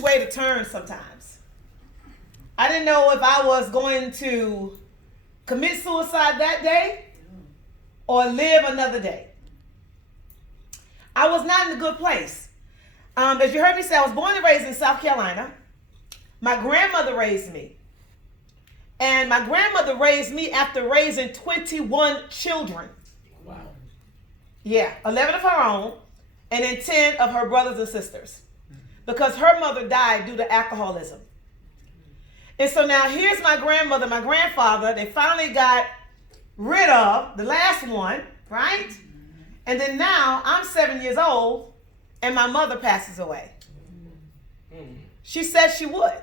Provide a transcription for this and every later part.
way to turn sometimes. I didn't know if I was going to commit suicide that day or live another day. I was not in a good place. As you heard me say, I was born and raised in South Carolina. My grandmother raised me. And my grandmother raised me after raising 21 children. Wow. Yeah, 11 of her own, and then 10 of her brothers and sisters. Because her mother died due to alcoholism. And so now here's my grandmother, my grandfather. They finally got rid of the last one, right? And then now I'm 7 years old and my mother passes away. She said she would.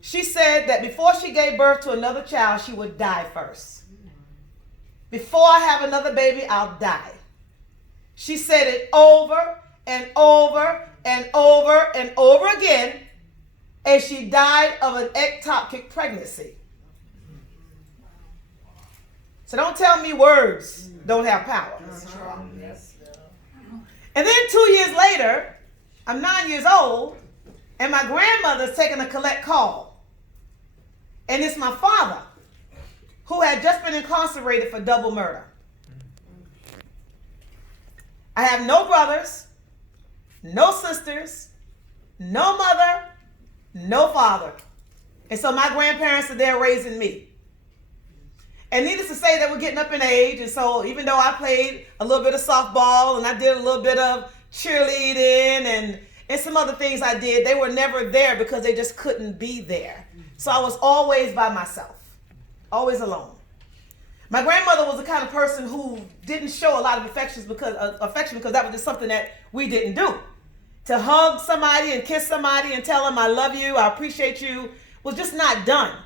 She said that before she gave birth to another child, she would die first. Before I have another baby, I'll die. She said it over and over and over and over again, and she died of an ectopic pregnancy. So don't tell me words don't have power. And then 2 years later, I'm 9 years old, and my grandmother's taking a collect call. And it's my father, who had just been incarcerated for double murder. I have no brothers, no sisters, no mother, no father. And so my grandparents are there raising me. And needless to say, they were getting up in age. And so even though I played a little bit of softball and I did a little bit of cheerleading and some other things I did, they were never there because they just couldn't be there. So I was always by myself, always alone. My grandmother was the kind of person who didn't show a lot of affection because that was just something that we didn't do. To hug somebody and kiss somebody and tell them I love you, I appreciate you, was just not done.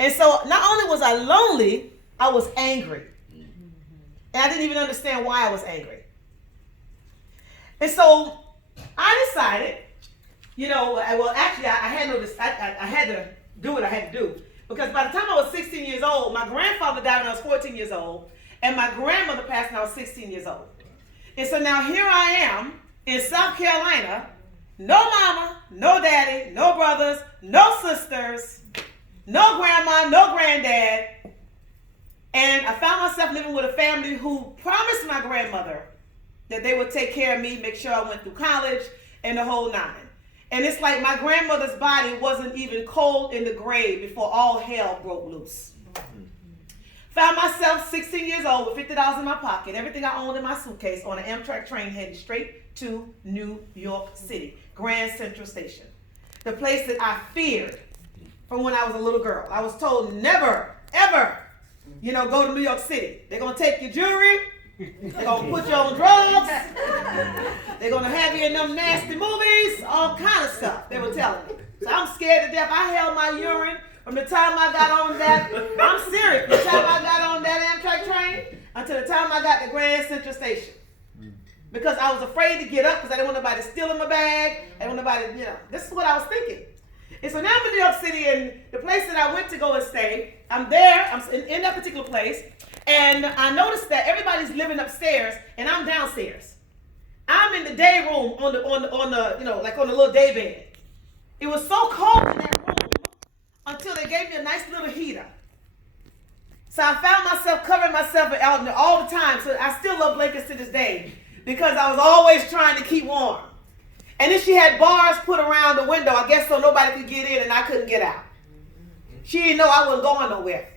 And so not only was I lonely, I was angry. And I didn't even understand why I was angry. And so I decided, I had to do what I had to do. Because by the time I was 16 years old, my grandfather died when I was 14 years old, and my grandmother passed when I was 16 years old. And so now here I am in South Carolina, no mama, no daddy, no brothers, no sisters, no grandma, no granddad. And I found myself living with a family who promised my grandmother that they would take care of me, make sure I went through college, and the whole nine. And it's like my grandmother's body wasn't even cold in the grave before all hell broke loose. Found myself 16 years old with $50 in my pocket, everything I owned in my suitcase, on an Amtrak train heading straight to New York City, Grand Central Station. The place that I feared from when I was a little girl. I was told never, ever, go to New York City. They're going to take your jewelry. They're going to put you on drugs. They're going to have you in them nasty movies, all kind of stuff they were telling me. So I'm scared to death. I held my urine from the time I got on that, I'm serious, from the time I got on that Amtrak train until the time I got to Grand Central Station. Because I was afraid to get up because I didn't want nobody stealing my bag. I didn't want nobody, this is what I was thinking. And so now I'm in New York City, and the place that I went to go and stay, I'm there, I'm in that particular place, and I noticed that everybody's living upstairs, and I'm downstairs. I'm in the day room on the like on the little day bed. It was so cold in that room until they gave me a nice little heater. So I found myself covering myself out all the time. So I still love blankets to this day because I was always trying to keep warm. And then she had bars put around the window, I guess so nobody could get in and I couldn't get out. She didn't know I wasn't going nowhere.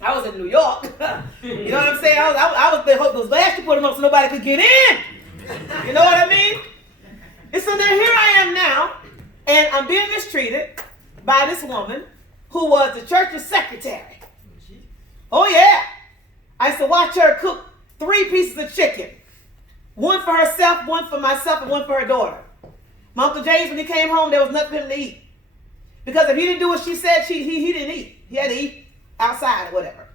I was in New York. You know what I'm saying? I was those glass she put them up so nobody could get in. You know what I mean? And so now here I am now, and I'm being mistreated by this woman who was the church's secretary. Oh yeah. I used to watch her cook 3 pieces of chicken. One for herself, one for myself, and one for her daughter. My Uncle James, when he came home, there was nothing for him to eat. Because if he didn't do what she said, he didn't eat. He had to eat outside or whatever.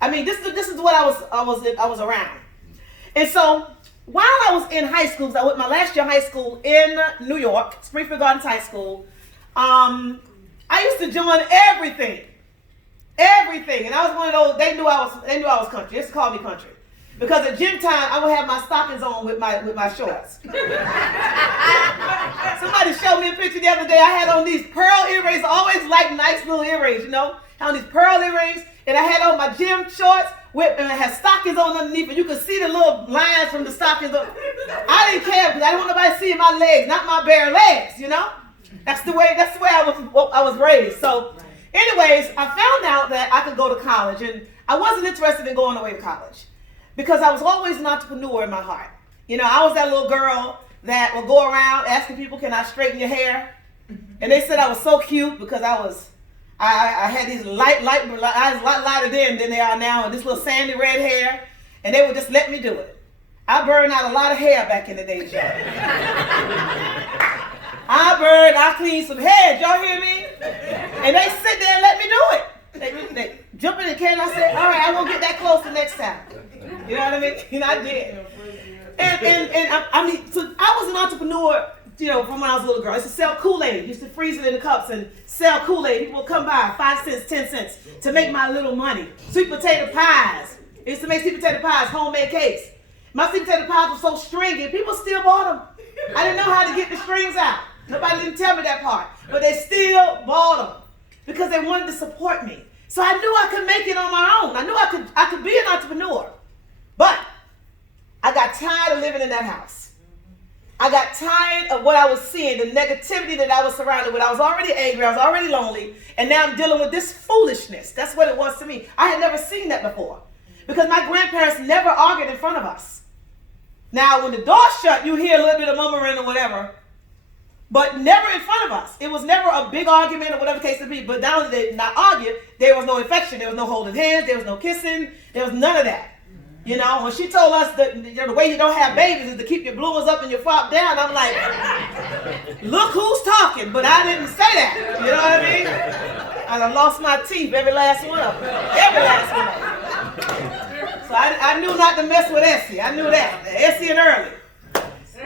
I mean, this is what I was around. And so while I was in high school, I went my last year of high school in New York, Springfield Gardens High School. I used to join everything, and I was one of those. They knew I was country. They used to call me country. Because at gym time, I would have my stockings on with my shorts. Somebody showed me a picture the other day. I had on these pearl earrings. I always like nice little earrings, you know. I had on these pearl earrings, and I had on my gym shorts, and I had stockings on underneath, and you could see the little lines from the stockings. I didn't care because I didn't want nobody seeing my legs, not my bare legs, you know. That's the way I was raised. So, anyways, I found out that I could go to college, and I wasn't interested in going away to college because I was always an entrepreneur in my heart. You know, I was that little girl that would go around asking people, "Can I straighten your hair?" And they said I was so cute because I had these light eyes, a lot lighter then than they are now, and this little sandy red hair, and they would just let me do it. I burned out a lot of hair back in the day, y'all. I cleaned some heads, y'all hear me? And they sit there and let me do it. They jump in the can, I said, all right, I won't get that close the next time. You know what I mean? You know, I did. I mean, so I was an entrepreneur, you know, from when I was a little girl. I used to sell Kool-Aid. Used to freeze it in the cups and sell Kool-Aid. People would come by, 5 cents, 10 cents, to make my little money. Sweet potato pies. I used to make sweet potato pies, homemade cakes. My sweet potato pies were so stringy, people still bought them. I didn't know how to get the strings out. Nobody didn't tell me that part. But they still bought them because they wanted to support me. So I knew I could make it on my own. I knew I could be an entrepreneur. But I got tired of living in that house. I got tired of what I was seeing, the negativity that I was surrounded with. I was already angry. I was already lonely. And now I'm dealing with this foolishness. That's what it was to me. I had never seen that before because my grandparents never argued in front of us. Now, when the door's shut, you hear a little bit of murmuring or whatever, but never in front of us. It was never a big argument or whatever the case may be. But not only did they not argue, there was no affection. There was no holding hands. There was no kissing. There was none of that. You know, when she told us that, you know, the way you don't have babies is to keep your bloomers up and your front down, I'm like, look who's talking, but I didn't say that. You know what I mean? I done lost my teeth, every last one of them. Every last one of them. So I knew not to mess with Essie. I knew that. Essie and Early.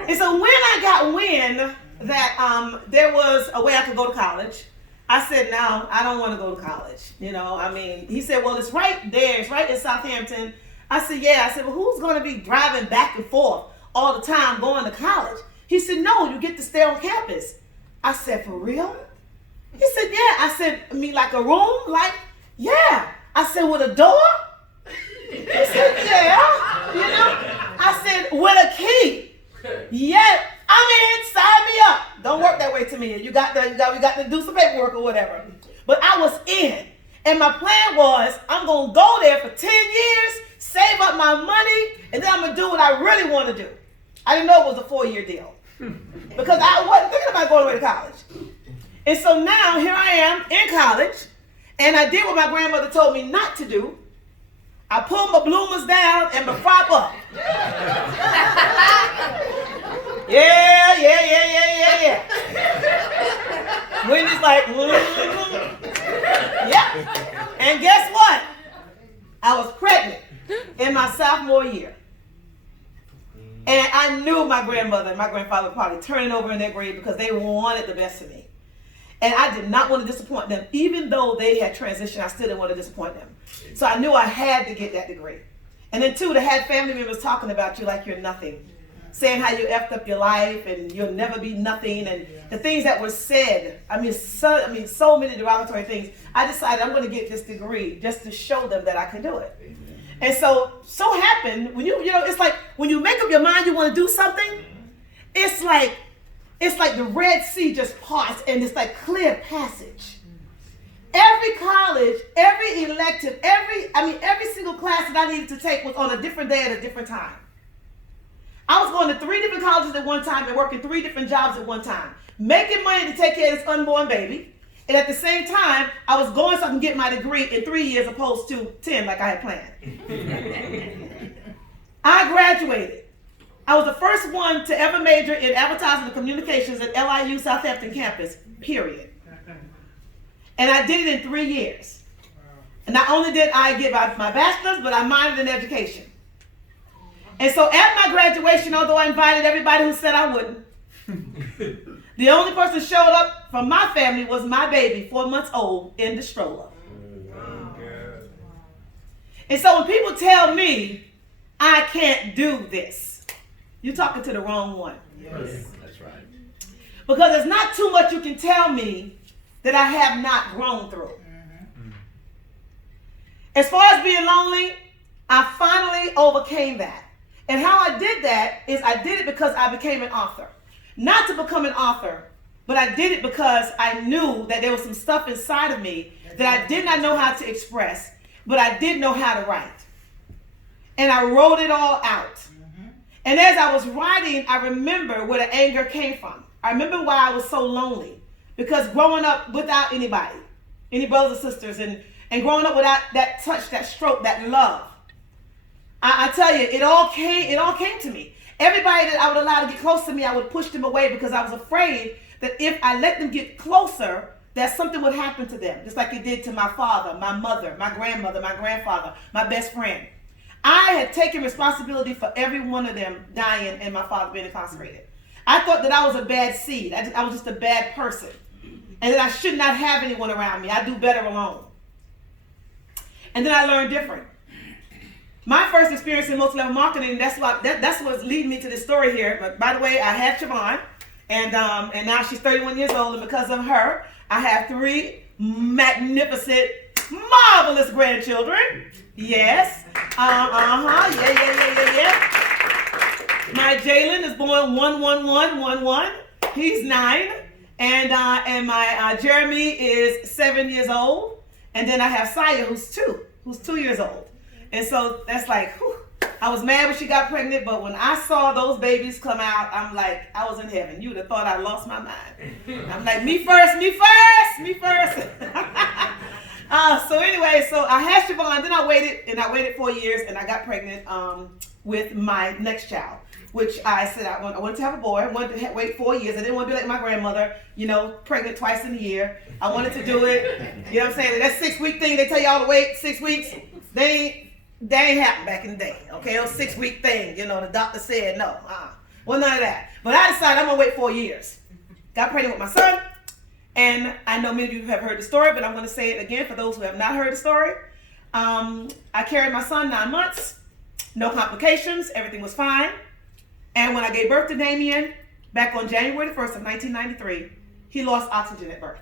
And so when I got wind that there was a way I could go to college, I said, no, I don't want to go to college. You know, I mean, he said, well, it's right there. It's right in Southampton. I said, yeah. I said, well, who's going to be driving back and forth all the time going to college? He said, no, you get to stay on campus. I said, for real? He said, yeah. I said, I mean, like a room? Like, yeah. I said, with a door? He said, yeah. You know? I said, with a key? Yeah. I'm in. Sign me up. Don't work that way to me. We got to do some paperwork or whatever. But I was in. And my plan was, I'm going to go there for 10 years, save up my money, and then I'm going to do what I really want to do. I didn't know it was a 4-year deal because I wasn't thinking about going away to college. And so now here I am in college, and I did what my grandmother told me not to do. I pulled my bloomers down and my frop up. Yeah. Wendy's like, yeah. And guess what? I was pregnant in my sophomore year. And I knew my grandmother and my grandfather were probably turning over in their grave because they wanted the best of me. And I did not want to disappoint them. Even though they had transitioned, I still didn't want to disappoint them. So I knew I had to get that degree. And then two, to have family members talking about you like you're nothing. Saying how you effed up your life and you'll never be nothing. And the things that were said, so many derogatory things. I decided I'm going to get this degree just to show them that I can do it. And so happened when it's like when you make up your mind you want to do something, it's like the Red Sea just parts and it's like clear passage. Every college, every elective, every single class that I needed to take was on a different day at a different time. I was going to 3 different colleges at one time and working 3 different jobs at one time, making money to take care of this unborn baby. And at the same time, I was going so I can get my degree in 3 years opposed to 10 like I had planned. I graduated. I was the first one to ever major in advertising and communications at LIU Southampton campus, period. And I did it in 3 years. And not only did I get my bachelor's, but I minored in education. And so at my graduation, although I invited everybody who said I wouldn't, the only person who showed up from my family was my baby, 4 months old, in the stroller. And so when people tell me I can't do this. You're talking to the wrong one. Yes. That's right. Because there's not too much you can tell me that I have not grown through. Mm-hmm. As far as being lonely, I finally overcame that. And how I did that is I did it because I became an author. Not to become an author, but I did it because I knew that there was some stuff inside of me that I did not know how to express, but I did know how to write. And I wrote it all out. Mm-hmm. And as I was writing, I remember where the anger came from. I remember why I was so lonely. Because growing up without anybody, any brothers or sisters, and growing up without that touch, that stroke, that love. I tell you, it all came to me. Everybody that I would allow to get close to me, I would push them away because I was afraid that if I let them get closer, that something would happen to them. Just like it did to my father, my mother, my grandmother, my grandfather, my best friend. I had taken responsibility for every one of them dying and my father being incarcerated. I thought that I was a bad seed. I was just a bad person. And that I should not have anyone around me. I do better alone. And then I learned different. My first experience in multi-level marketing, that's what's leading me to this story here. But by the way, I had Siobhan, and now she's 31 years old, and because of her, I have 3 magnificent, marvelous grandchildren. Yes. Yeah. My Jalen is born 1/11/11. He's 9. And my Jeremy is 7 years old. And then I have Saya, who's 2 years old. And so that's like, whew. I was mad when she got pregnant, but when I saw those babies come out, I'm like, I was in heaven. You would have thought I lost my mind. I'm like, me first. So anyway, so I had Siobhan, then I waited 4 years, and I got pregnant with my next child, which I said I wanted to have a boy. I wanted to wait 4 years. I didn't want to be like my grandmother, pregnant twice in a year. I wanted to do it. You know what I'm saying? That 6-week thing, they tell y'all to wait 6 weeks. They ain't happened back in the day. Okay, it was 6-week thing. The doctor said no. Well, none of that. But I decided I'm going to wait 4 years. Got pregnant with my son. And I know many of you have heard the story, but I'm going to say it again for those who have not heard the story. I carried my son 9 months. No complications. Everything was fine. And when I gave birth to Damien, back on January the 1st of 1993, he lost oxygen at birth.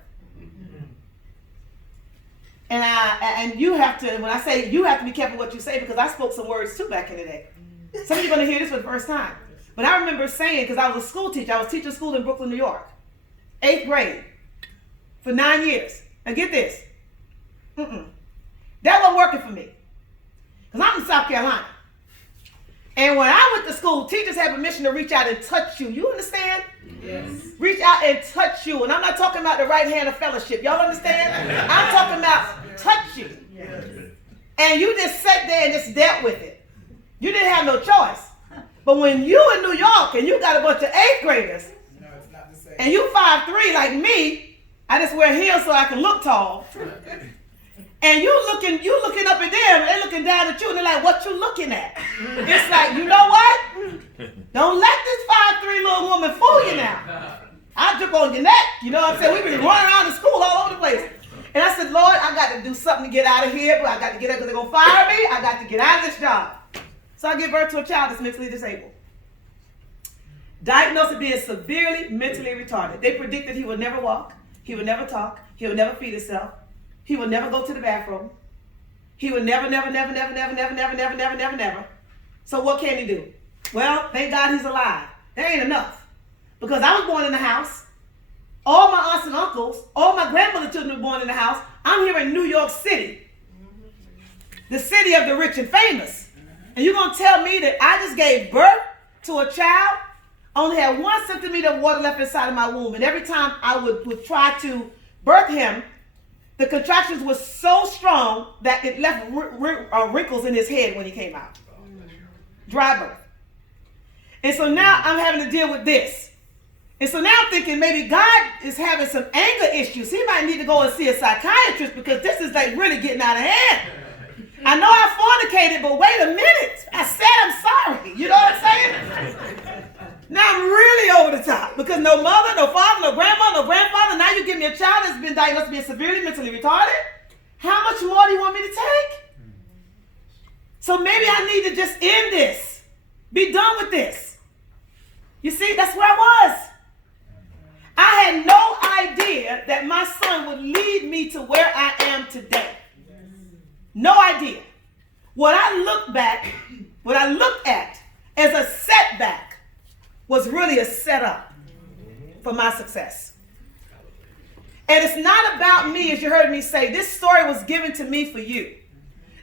And you have to, when I say you have to be careful what you say, because I spoke some words too back in the day. Some of you are going to hear this for the first time. But I remember saying, because I was a school teacher, I was teaching school in Brooklyn, New York, 8th grade, for 9 years. Now get this. That wasn't working for me. Because I'm in South Carolina. And when I went to school, teachers had permission to reach out and touch you. You understand? Yes. Reach out and touch you. And I'm not talking about the right hand of fellowship. Y'all understand? I'm talking about touch you. Yes. And you just sat there and just dealt with it. You didn't have no choice. But when you in New York and you got a bunch of 8th graders, no, it's not the same. And you 5'3" like me, I just wear heels so I can look tall. And you looking up at them, and they're looking down at you, and they're like, what you looking at? It's like, you know what? Don't let this 5'3" little woman fool you now. I'll jump on your neck. You know what I'm saying? We've been running around the school all over the place. And I said, Lord, I got to do something to get out of here, but I got to get out because they're going to fire me. I got to get out of this job. So I give birth to a child that's mentally disabled. Diagnosed as being severely mentally retarded. They predicted he would never walk. He would never talk. He would never feed himself. He would never go to the bathroom. He would never. So what can he do? Well, thank God he's alive. That ain't enough. Because I was born in the house. All my aunts and uncles, all my grandmother's children were born in the house. I'm here in New York City. The city of the rich and famous. And you're going to tell me that I just gave birth to a child, only had 1 centimeter of water left inside of my womb. And every time I would try to birth him, the contractions were so strong that it left wrinkles in his head when he came out. Dry birth. And so now I'm having to deal with this. And so now I'm thinking maybe God is having some anger issues. He might need to go and see a psychiatrist because this is like really getting out of hand. I know I fornicated, but wait a minute. I said I'm sorry. You know what I'm saying? Now I'm really over the top because no mother, no father, no grandmother, no grandfather. Now you give me a child that's been diagnosed as being severely mentally retarded. How much more do you want me to take? So maybe I need to just end this. Be done with this. You see, that's where I was. I had no idea that my son would lead me to where I am today. No idea. What I looked at as a setback was really a setup for my success. And it's not about me, as you heard me say. This story was given to me for you.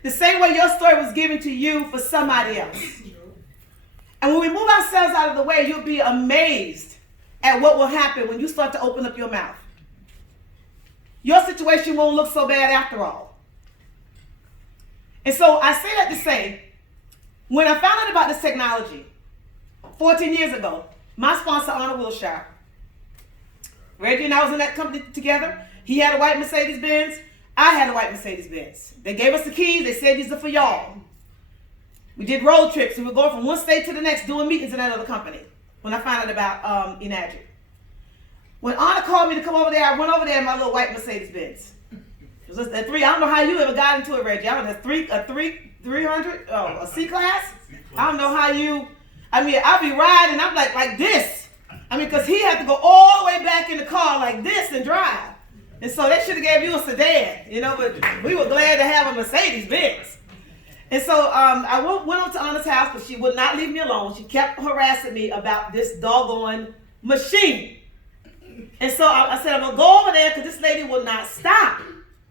The same way your story was given to you for somebody else. And when we move ourselves out of the way, you'll be amazed at what will happen when you start to open up your mouth. Your situation won't look so bad after all. And so I say that to say, when I found out about this technology 14 years ago, my sponsor, Arnold Wilshire, Reggie and I was in that company together. He had a white Mercedes-Benz. I had a white Mercedes-Benz. They gave us the keys. They said, these are for y'all. We did road trips. We were going from one state to the next doing meetings in that other company when I found out about ENAGIC. When Arnold called me to come over there, I went over there in my little white Mercedes-Benz. It was a 3. I don't know how you ever got into it, Reggie. I don't know, a C-class? I don't know how you, I'll be riding, I'm like this. Because he had to go all the way back in the car like this and drive. And so they should have gave you a sedan, but we were glad to have a Mercedes-Benz. And so I went up to Anna's house, but she would not leave me alone. She kept harassing me about this doggone machine. And so I said, I'm going to go over there because this lady will not stop.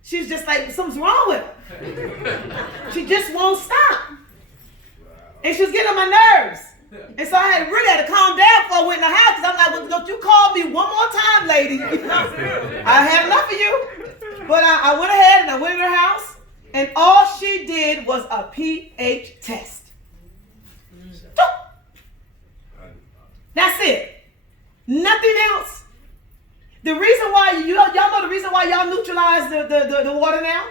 She's just like, something's wrong with her. She just won't stop. And she was getting on my nerves. And so I really had to calm down before I went in the house, because I'm like, well, don't you call me one more time, lady. I had enough of you. But I went ahead and I went in her house, and all she did was a pH test. That's it. Nothing else. The reason why, y'all know the reason why y'all neutralize the water now?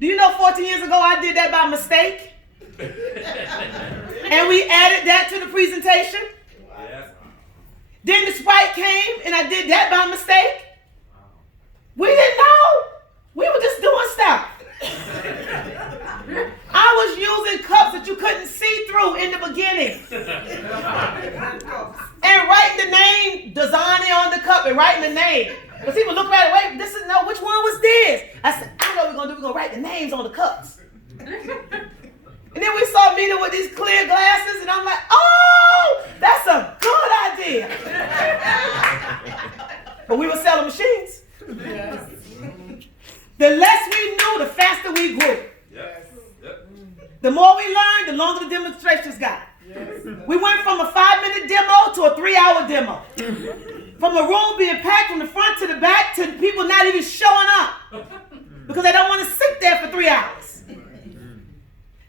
Do you know 14 years ago I did that by mistake? And we added that to the presentation. Then the Sprite came and I did that by mistake. We didn't know. We were just doing stuff. I was using cups that you couldn't see through in the beginning. And writing the name, Dasani on the cup and writing the name. Because people look right away, which one was this? I said, I know what we're going to do. We're going to write the names on the cups. And then we saw Mina with these clear glasses, and I'm like, oh, that's a good idea. But we were selling machines. Yes. The less we knew, the faster we grew. Yes. Yep. The more we learned, the longer the demonstrations got. Yes. We went from a 5-minute demo to a 3-hour demo. From a room being packed from the front to the back to people not even showing up because they don't want to sit there for 3 hours.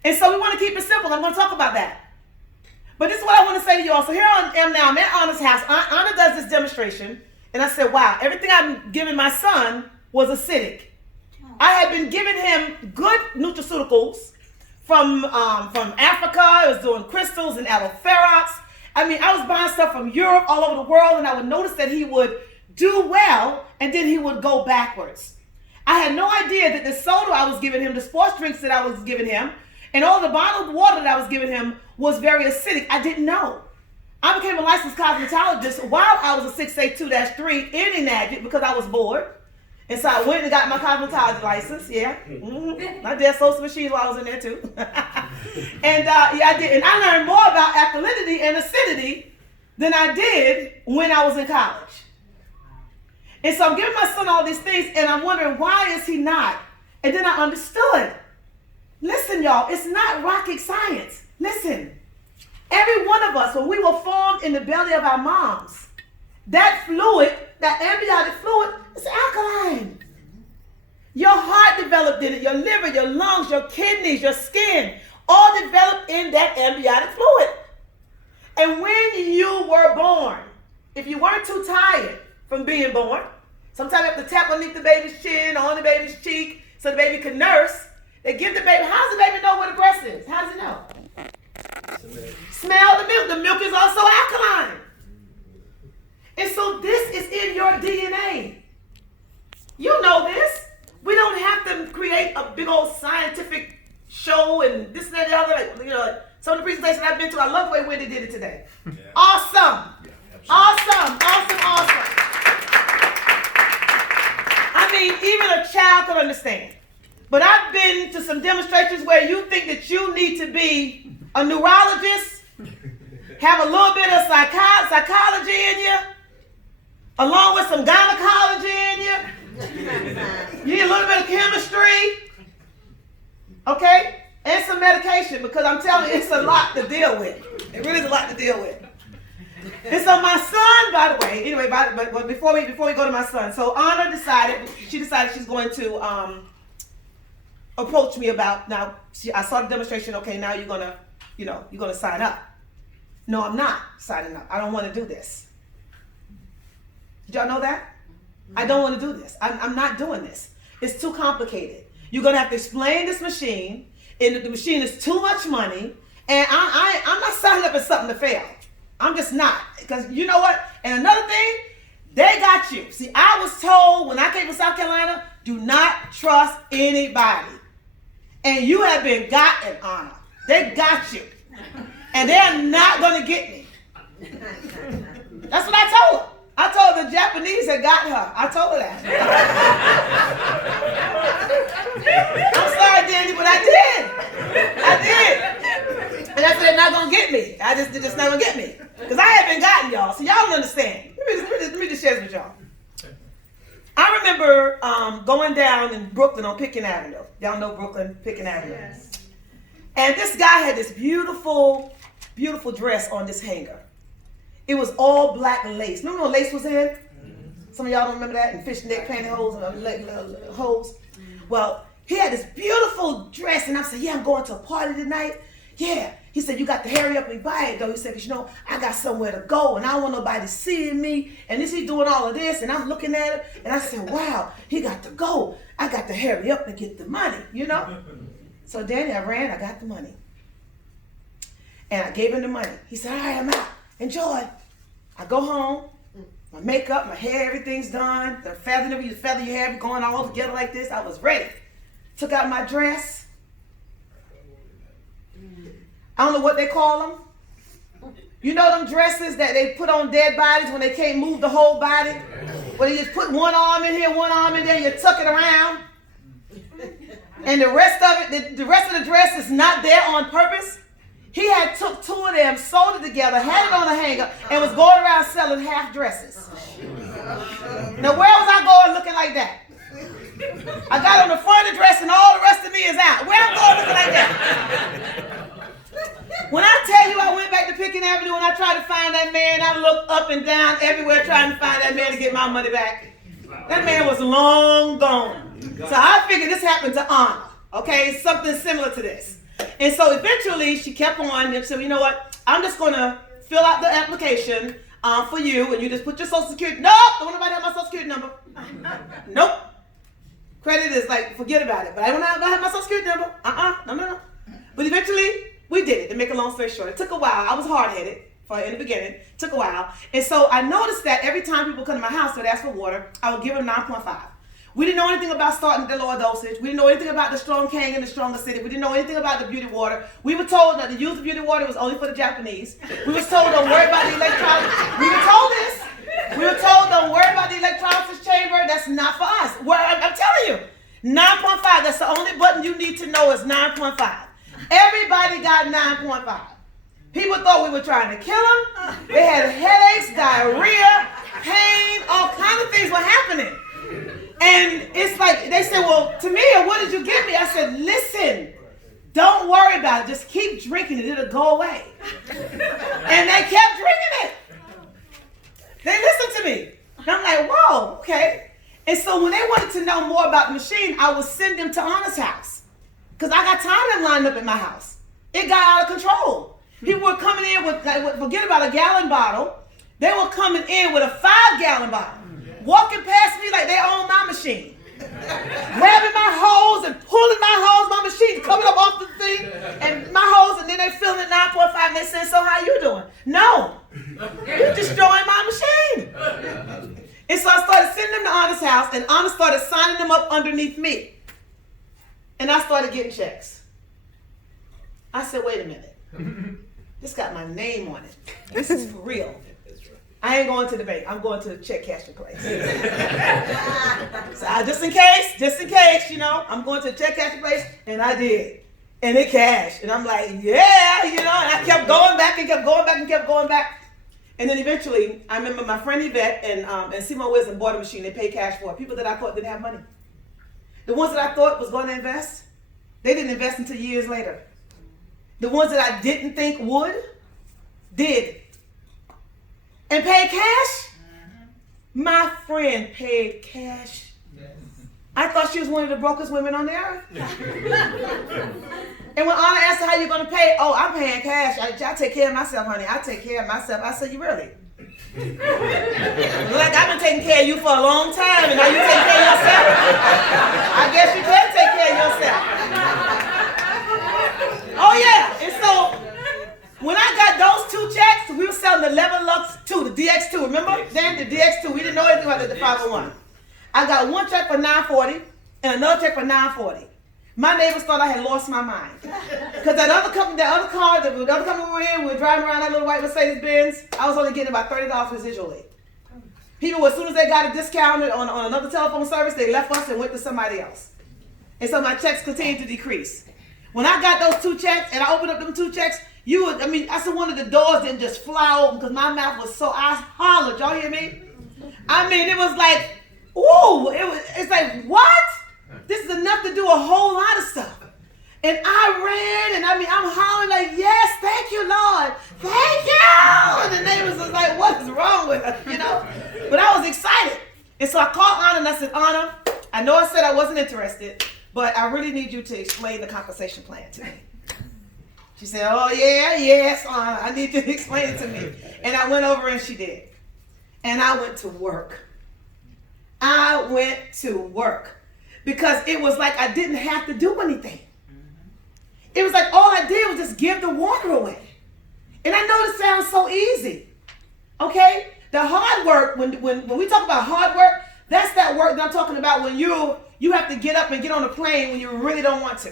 And so we want to keep it simple. I'm going to talk about that. But this is what I want to say to you all. So here I am now. I'm at Anna's house. Anna does this demonstration. And I said, wow, everything I'm giving my son was acidic. I had been giving him good nutraceuticals from Africa. I was doing crystals and aloe ferox. I was buying stuff from Europe, all over the world. And I would notice that he would do well, and then he would go backwards. I had no idea that the soda I was giving him, the sports drinks that I was giving him, and all the bottled water that I was giving him was very acidic. I didn't know. I became a licensed cosmetologist while I was a 6A12-4 in ENAGIC because I was bored. And so I went and got my cosmetology license. Yeah. Mm-hmm. I did social machines while I was in there too. And I did. And I learned more about alkalinity and acidity than I did when I was in college. And so I'm giving my son all these things, and I'm wondering, why is he not? And then I understood. Listen, y'all, it's not rocket science. Listen, every one of us, when we were formed in the belly of our moms, that fluid, that amniotic fluid, is alkaline. Your heart developed in it, your liver, your lungs, your kidneys, your skin, all developed in that amniotic fluid. And when you were born, if you weren't too tired from being born, sometimes you have to tap underneath the baby's chin or on the baby's cheek so the baby can nurse. They give the baby, how does the baby know where the breast is? How does it know? Smell the milk. The milk is also alkaline. And so this is in your DNA. You know this. We don't have to create a big old scientific show and presentation I've been to. I love the way Wendy did it today. Yeah. Awesome. Yeah, awesome. I mean, even a child can understand. But I've been to some demonstrations where you think that you need to be a neurologist, have a little bit of psychology in you, along with some gynecology in you. You need a little bit of chemistry, okay? And some medication, because I'm telling you, it's a lot to deal with. It really is a lot to deal with. And so my son, by the way, anyway, but before we go to my son, so Anna decided she's going to approach me about, now, I saw the demonstration, okay, now you're gonna sign up. No, I'm not signing up. I don't want to do this. Did y'all know that? I don't want to do this. I'm not doing this. It's too complicated. You're going to have to explain this machine, and the machine is too much money, and I'm not signing up for something to fail. I'm just not. Because you know what? And another thing, they got you. See, I was told when I came to South Carolina, do not trust anybody. And you have been gotten, Anna. They got you. And they're not going to get me. That's what I told her. I told the Japanese had got her. I told her that. I'm sorry, Danny, but I did. And I said they're not going to get me. They're just not going to get me. Because I haven't gotten y'all, so y'all don't understand. Let me just share this with y'all. I remember going down in Brooklyn on Pitkin Avenue. Y'all know Brooklyn, Pitkin Avenue. Yes. And this guy had this beautiful, beautiful dress on this hanger. It was all black lace. Remember when lace was in? Mm-hmm. Some of y'all don't remember that? And fishnet pantyhose and hose. Well, he had this beautiful dress, and I said, yeah, I'm going to a party tonight. Yeah. He said, you got to hurry up and buy it, though. He said, because, I got somewhere to go, and I don't want nobody seeing me. And he's doing all of this, and I'm looking at it, and I said, wow, he got to go. I got to hurry up and get the money, So, Danny, I ran. I got the money. And I gave him the money. He said, all right, I'm out. Enjoy. I go home. My makeup, my hair, everything's done. The feather your hair going all together like this. I was ready. Took out my dress. I don't know what they call them. You know them dresses that they put on dead bodies when they can't move the whole body? Where they just put one arm in here, one arm in there, you tuck it around. And the rest of it, the rest of the dress is not there on purpose. He had took two of them, sewed it together, had it on a hanger, and was going around selling half dresses. Now where was I going looking like that? I got on the front of the dress and all the rest of me is out. Where I'm going looking like that? When I tell you I went back to Pitkin Avenue and I tried to find that man, I looked up and down everywhere trying to find that man to get my money back. That man was long gone. So I figured this happened to Anna. Okay, something similar to this. And so eventually she kept on and said, you know what? I'm just going to fill out the application for you, and you just put your social security. Nope, don't want nobody have my social security number. Nope. Credit is like, forget about it. But I don't have my social security number. No. But eventually we did it. To make a long story short, it took a while. I was hard-headed in the beginning. It took a while. And so I noticed that every time people come to my house to ask for water, I would give them 9.5. We didn't know anything about starting the lower dosage. We didn't know anything about the strong KANGEN and the stronger city. We didn't know anything about the beauty water. We were told that the use of beauty water was only for the Japanese. We were told don't worry about the electrolysis. We were told this. We were told don't worry about the electrolysis chamber. That's not for us. I'm telling you, 9.5. That's the only button you need to know is 9.5. Everybody got 9.5. People thought we were trying to kill them. They had headaches, diarrhea, pain, all kinds of things were happening. And it's like, they said, well, Tamia, what did you give me? I said, listen, don't worry about it. Just keep drinking it. It'll go away. And they kept drinking it. They listened to me. And I'm like, whoa, okay. And so when they wanted to know more about the machine, I would send them to Anna's house. Because I got time of them lined up in my house. It got out of control. People were coming in with forget about a gallon bottle. They were coming in with a 5-gallon bottle. Walking past me like they own my machine. Grabbing my hose and pulling my hose, my machine coming up off the thing, and my hose, and then they filling it 9.5, and they saying, so how you doing? No, you're destroying my machine. And so I started sending them to Anna's house, and Anna started signing them up underneath me. And I started getting checks. I said, wait a minute. This got my name on it. This is for real. I ain't going to the bank. I'm going to the check cashing place. So just in case, you know, I'm going to the check cashing place, and I did. And it cashed. And I'm like, yeah, you know, and I kept going back and kept going back and kept going back. And then eventually, I remember my friend Yvette and Simon Wisdom bought a machine they paid cash for. People that I thought didn't have money. The ones that I thought was going to invest, they didn't invest until years later. The ones that I didn't think would, did. And paid cash? My friend paid cash. I thought she was one of the brokest women on the earth. And when Anna asked her, how you going to pay? Oh, I'm paying cash. I take care of myself, honey. I take care of myself. I said, you really? Like, I've been taking care of you for a long time, and now you take care of yourself? I guess you can take care of yourself. Oh, yeah. And so, when I got those 2 checks, we were selling the Level Lux 2, the DX2. Remember? Then the DX2. We didn't know anything about the 501. I got 1 check for $940 and another check for $940. My neighbors thought I had lost my mind. Because that other car we were in, we were driving around that little white Mercedes-Benz, I was only getting about $30 residually. People, as soon as they got a discount on another telephone service, they left us and went to somebody else. And so my checks continued to decrease. When I got those 2 checks and I opened up them 2 checks, I said one of the doors didn't just fly open because my mouth was so, I hollered. Y'all hear me? I mean, it was like, ooh, it's like, what? This is enough to do a whole lot of stuff. And I ran, and I'm hollering like, yes, thank you, Lord. Thank you. And the neighbors was like, what is wrong with her, you know? But I was excited. And so I called Anna and I said, Anna, I know I said I wasn't interested, but I really need you to explain the compensation plan to me. She said, oh, yes, Anna, I need you to explain it to me. And I went over and she did. And I went to work. Because it was like I didn't have to do anything. It was like all I did was just give the water away. And I know this sounds so easy. Okay? The hard work, when we talk about hard work, that's that work that I'm talking about when you have to get up and get on a plane when you really don't want to.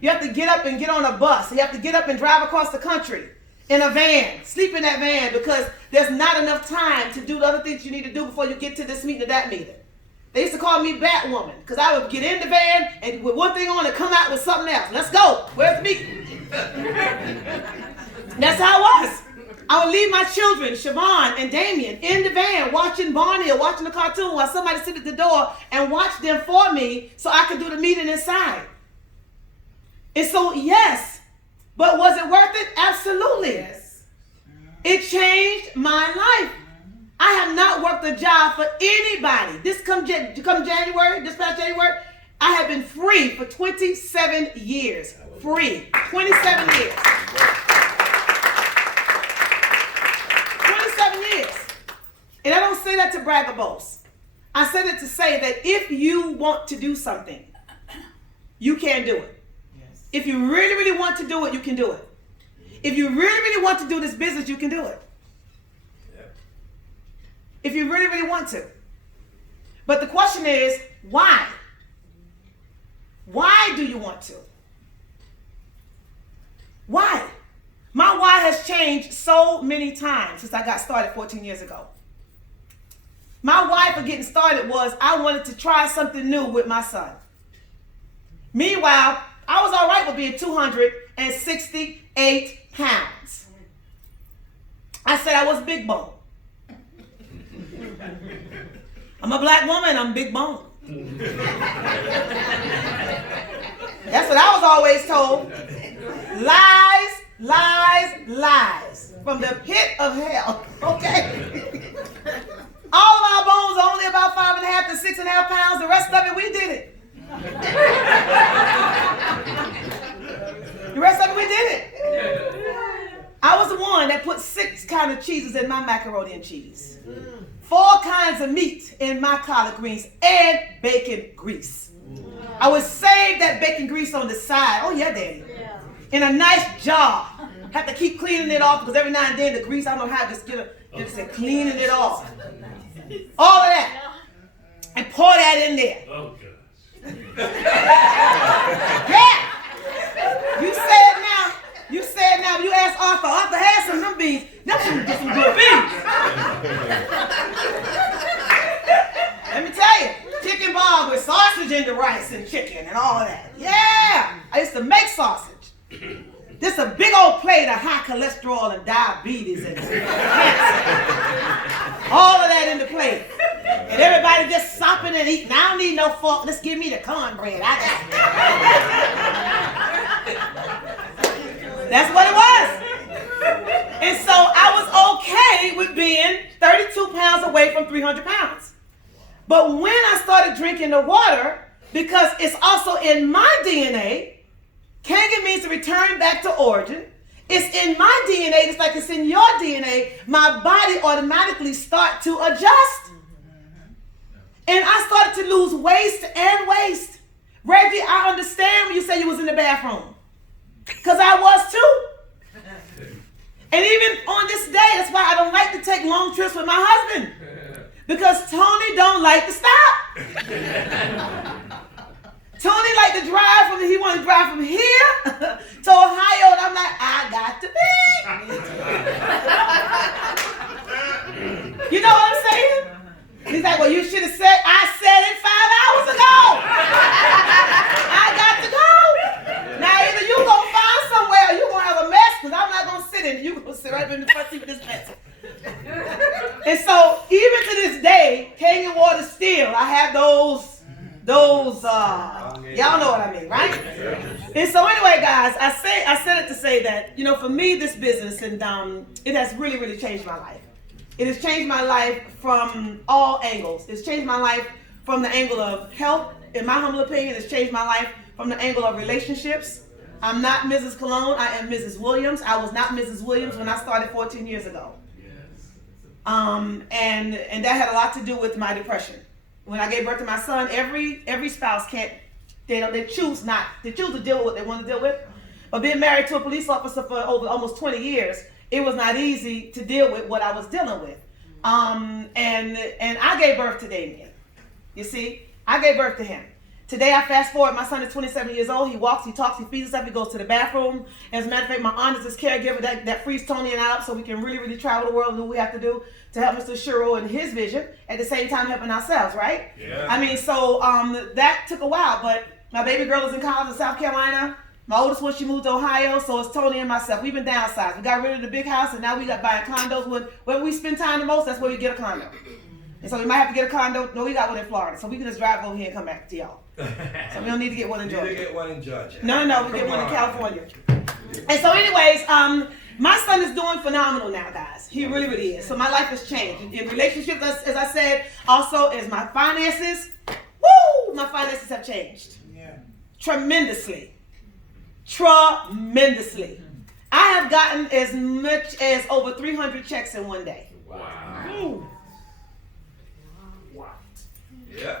You have to get up and get on a bus. You have to get up and drive across the country in a van, sleep in that van because there's not enough time to do the other things you need to do before you get to this meeting or that meeting. They used to call me Batwoman because I would get in the van and with one thing on and come out with something else. Let's go. Where's the meeting? That's how it was. I would leave my children, Siobhan and Damien, in the van watching Barney or watching a cartoon while somebody sit at the door and watch them for me so I could do the meeting inside. And so, yes. But was it worth it? Absolutely. Yes. It changed my life. I have not worked a job for anybody. This past January, I have been free for 27 years. Free. 27 years. 27 years. And I don't say that to brag or boast. I said it to say that if you want to do something, you can do it. Yes. If you really, really want to do it, you can do it. If you really, really want to do this business, you can do it. If you really, really want to. But the question is, why? Why do you want to? Why? My why has changed so many times since I got started 14 years ago. My why for getting started was I wanted to try something new with my son. Meanwhile, I was all right with being 268 pounds. I said I was big bone. I'm a black woman, I'm big bone. That's what I was always told. Lies, lies, lies. From the pit of hell, okay? All of our bones are only about 5.5 to 6.5 pounds. The rest of it, we did it. The rest of it, we did it. I was the one that put 6 kinds of cheeses in my macaroni and cheese. 4 kinds of meat in my collard greens and bacon grease. I would save that bacon grease on the side. Oh yeah, Daddy. Yeah. In a nice jar. Have to keep cleaning it off because every now and then the grease, I don't know how to just get cleaning it off. All of that. And pour that in there. Oh gosh. Yeah. You say it now. You ask Arthur. Arthur, them beans. Them some good beans. Let me tell you, chicken ball with sausage in the rice and chicken and all of that. Yeah, I used to make sausage. This a big old plate of high cholesterol and diabetes and all of that in the plate. And everybody just sopping and eating. I don't need no fork. Just give me the cornbread. I got it. That's what it was. And so I was okay with being 32 pounds away from 300 pounds. But when I started drinking the water, because it's also in my DNA, KANGEN means to return back to origin. It's in my DNA, it's like it's in your DNA. My body automatically start to adjust. And I started to lose waist and waist. Reggie, I understand when you say you was in the bathroom. Because I was too. And even on this day, that's why I don't like to take long trips with my husband. Because Tony don't like to stop. Tony like to drive from, he want to drive from here to Ohio, and I'm like, I got to pee. You know what I'm saying? He's like, well, you should have said, I said it 5 hours ago. I got to go. Now, either you going to find somewhere or you going to have a mess, because I'm not going to sit in it. You're going to sit right in the front seat with this mess. And so, even to this day, KANGEN water still, I have those, y'all know what I mean, right? And so anyway, guys, I said it to say that, you know, for me, this business, and it has really, really changed my life. It has changed my life from all angles. It's changed my life from the angle of health, in my humble opinion. It's changed my life from the angle of relationships. I'm not Mrs. Cologne, I am Mrs. Williams. I was not Mrs. Williams when I started 14 years ago. And that had a lot to do with my depression. When I gave birth to my son, every spouse they choose to deal with what they want to deal with. But being married to a police officer for over almost 20 years, it was not easy to deal with what I was dealing with. And I gave birth to Damien. You see, I gave birth to him. Today, I fast forward, my son is 27 years old. He walks, he talks, he feeds himself, he goes to the bathroom. As a matter of fact, my aunt is his caregiver that frees Tony and I up so we can really, really travel the world and do what we have to do to help Mr. Shuro and his vision, at the same time helping ourselves, right? Yeah. I mean, so that took a while, but my baby girl is in college in South Carolina. My oldest one, she moved to Ohio, so it's Tony and myself. We've been downsized. We got rid of the big house, and now we got buying condos. Where we spend time the most, that's where we get a condo. And so we might have to get a condo. No, we got one in Florida, so we can just drive over here and come back to y'all. So we don't need to get one in Georgia. You need to get one in Georgia. No, we get one in California. And so anyways, my son is doing phenomenal now, guys. He really, really is. So my life has changed. In relationships, as I said, also as my finances. Woo! My finances have changed. Yeah. Tremendously. Tremendously. I have gotten as much as over 300 checks in one day. Wow. Wow. Yeah.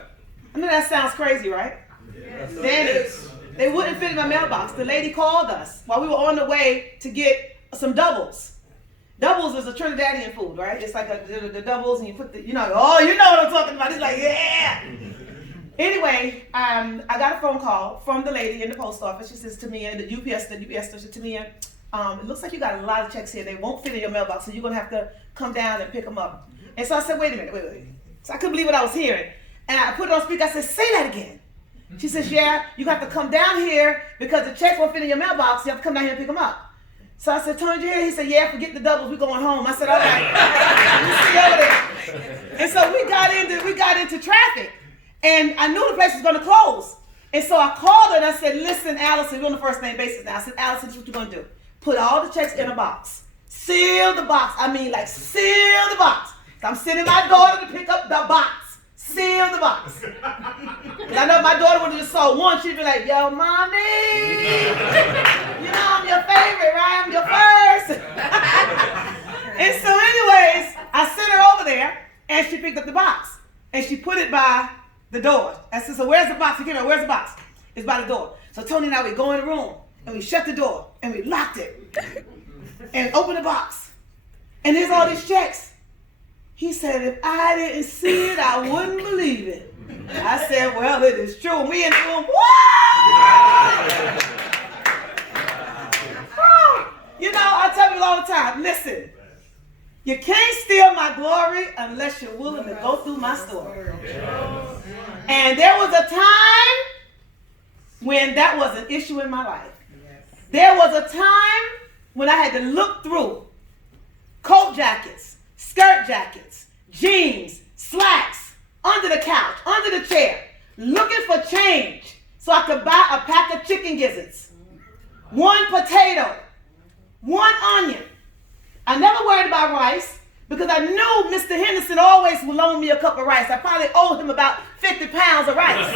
I know that sounds crazy, right? Yeah. Danny, they wouldn't fit in my mailbox. The lady called us while we were on the way to get some doubles. Doubles is a Trinidadian food, right? It's like the doubles, and you put you know what I'm talking about. It's like, yeah. Anyway, I got a phone call from the lady in the post office. She says to me, the UPS said to me, it looks like you got a lot of checks here. They won't fit in your mailbox, so you're going to have to come down and pick them up. And so I said, wait a minute. So I couldn't believe what I was hearing. And I put it on speaker. I said, say that again. She says, yeah, you have to come down here because the checks won't fit in your mailbox. You have to come down here and pick them up. So I said, Tony, you hear? He said, yeah, forget the doubles. We're going home. I said, all right. We'll see you over there. And so we got into traffic. And I knew the place was going to close. And so I called her and I said, listen, Allison, we're on the first name basis now. I said, Allison, this is what you're going to do. Put all the checks in a box. Seal the box. I mean, like, seal the box. So I'm sending my daughter to pick up the box. Seal the box. Because I know if my daughter would have just saw one, she'd be like, yo, mommy. You know, I'm your favorite, right? I'm your first. And so anyways, I sent her over there and she picked up the box. And she put it by the door. I said, so where's the box? He came out, where's the box? It's by the door. So Tony and I, we go in the room and we shut the door and we locked it and opened the box. And there's all these checks. He said, if I didn't see it, I wouldn't believe it. I said, well, it is true. We in the room, woo! You know, I tell people all the time, listen, You can't steal my glory unless you're willing to go through my story. And there was a time when that was an issue in my life. There was a time when I had to look through coat jackets, skirt jackets, jeans, slacks, under the couch, under the chair, looking for change so I could buy a pack of chicken gizzards, one potato, one onion. I never worried about rice because I knew Mr. Henderson always would loan me a cup of rice. I probably owed him about 50 pounds of rice.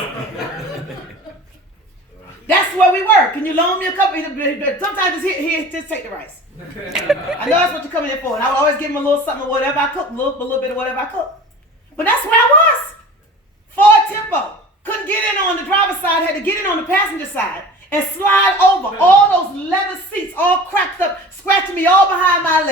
That's where we were. Can you loan me a cup? Sometimes here, just take the rice. I know that's what you're coming in for. And I would always give him a little something of whatever I cook, a little bit of whatever I cook. But that's where I was. Ford Tempo. Couldn't get in on the driver's side, had to get in on the passenger side and slide over all those leather seats all cracked up, scratching me all behind my legs.